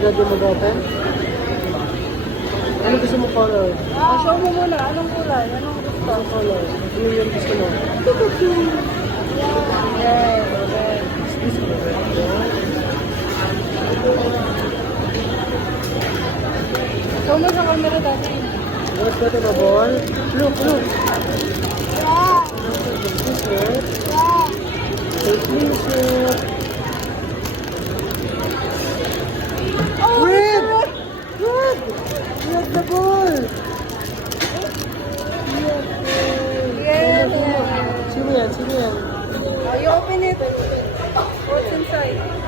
Ready mo open? Ano gusto mo color? Show mo muna. Anong kulay? Anong gusto? Anong color? Ano yung gusto mo? Red. This is red. Show mo sa camera dati. What's that in a ball? Look. Yeah. This red. Yeah. So please, Oh, red! Red! You have the ball! Yeah. Sino yan? Oh, you open it. What's inside?